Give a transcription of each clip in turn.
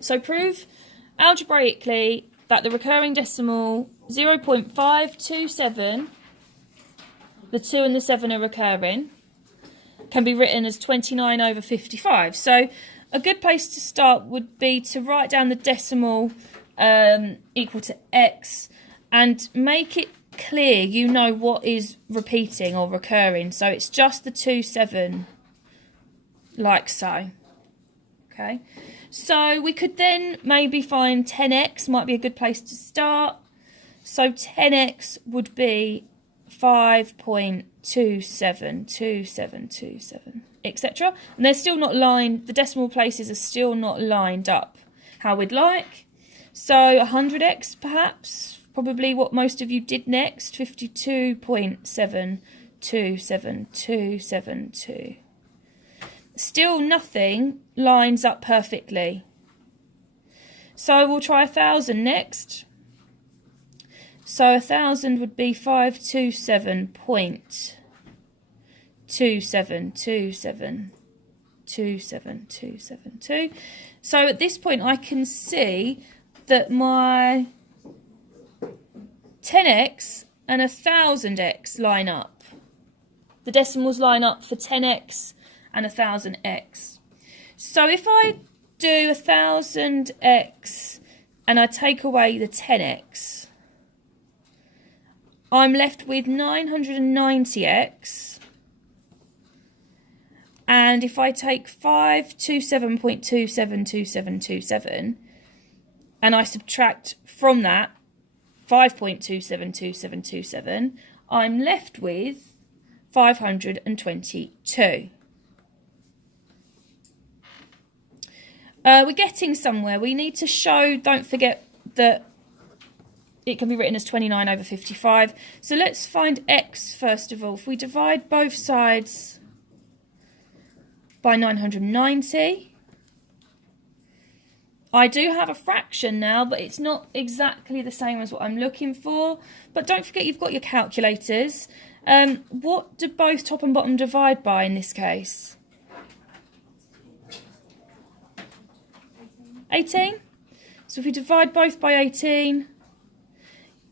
So prove algebraically that the recurring decimal 0.527, the 2 and the 7 are recurring, can be written as 29 over 55. So a good place to start would be to write down the decimal equal to x and make it clear you know what is repeating or recurring. So it's just the 2, 7, like so. Okay, so we could then maybe find 10x, might be a good place to start. So 10x would be 5.272727, etc. And they're still not lined, the decimal places are still not lined up how we'd like. So 100x perhaps, probably what most of you did next, 52.727272. Still nothing lines up perfectly. So we'll try 1,000 next. So 1,000 would be 527.2727272. So at this point I can see that my 10x and 1,000x line up. The decimals line up for 10x and 1,000x. So if I do 1,000x and I take away the 10x, I'm left with 990x. And if I take 527.272727 and I subtract from that 5.272727, I'm left with 522. We're getting somewhere. We need to show, don't forget that it can be written as 29 over 55. So let's find x first of all. If we divide both sides by 990, I do have a fraction now, but it's not exactly the same as what I'm looking for. But don't forget you've got your calculators. What do both top and bottom divide by in this case? 18. So if we divide both by 18,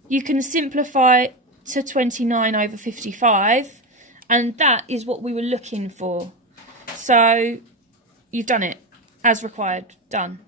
you can simplify to 29 over 55, and that is what we were looking for. So you've done it as required. Done.